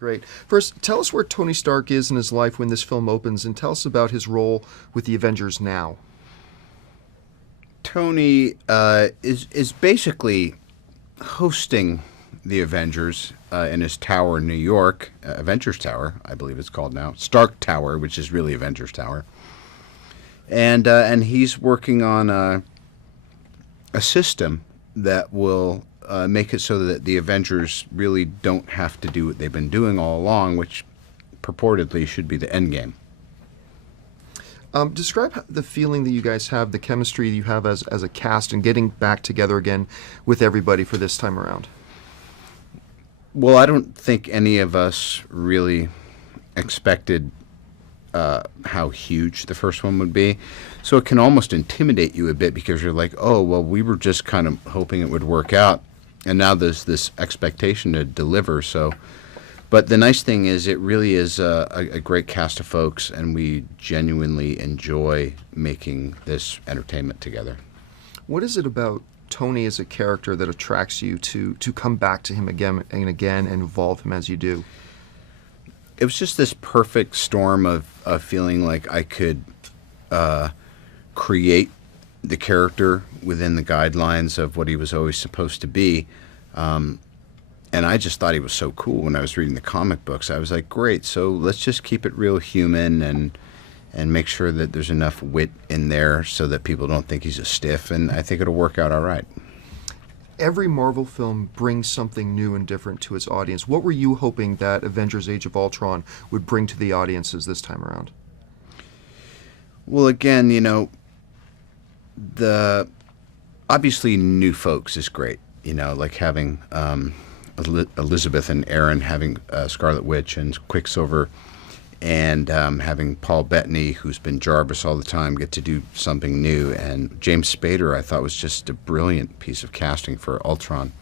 Great. First, tell us where Tony Stark is in his life when this film opens, and tell us about his role with the Avengers now. Tony is basically hosting the Avengers in his tower in New York, Avengers Tower, I believe it's called now, Stark Tower, which is really Avengers Tower, and he's working on a system that will make it so that the Avengers really don't have to do what they've been doing all along, which purportedly should be the end game. Describe the feeling that you guys have, the chemistry you have as a cast, and getting back together again with everybody for this time around. Well, I don't think any of us really expected how huge the first one would be. So it can almost intimidate you a bit because you're like, oh, well, we were just kind of hoping it would work out. And now there's this expectation to deliver. But the nice thing is it really is a great cast of folks, and we genuinely enjoy making this entertainment together. What is it about Tony as a character that attracts you to come back to him again and again and involve him as you do? It was just this perfect storm of feeling like I could create the character within the guidelines of what he was always supposed to be. And I just thought he was so cool when I was reading the comic books. I was like, great, so let's just keep it real human and make sure that there's enough wit in there so that people don't think he's a stiff, and I think it'll work out all right. Every Marvel film brings something new and different to its audience. What were you hoping that Avengers Age of Ultron would bring to the audiences this time around? Well, again, the obviously new folks is great, like having Elizabeth and Aaron, having Scarlet Witch and Quicksilver, and having Paul Bettany, who's been Jarvis all the time, get to do something new. And James Spader, I thought, was just a brilliant piece of casting for Ultron.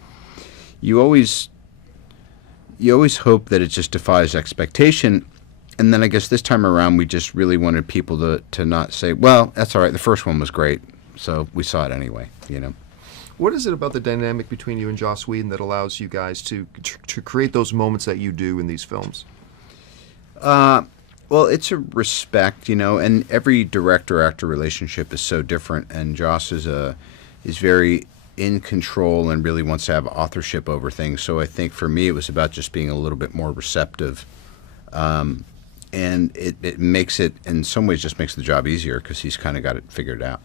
You always hope that it just defies expectation. And then I guess this time around, we just really wanted people to not say, well, that's all right, the first one was great, so we saw it anyway, What is it about the dynamic between you and Joss Whedon that allows you guys to create those moments that you do in these films? Well, it's a respect, and every director-actor relationship is so different, and Joss is very in control and really wants to have authorship over things. So I think for me it was about just being a little bit more receptive, and it makes it, in some ways, just makes the job easier because he's kind of got it figured out.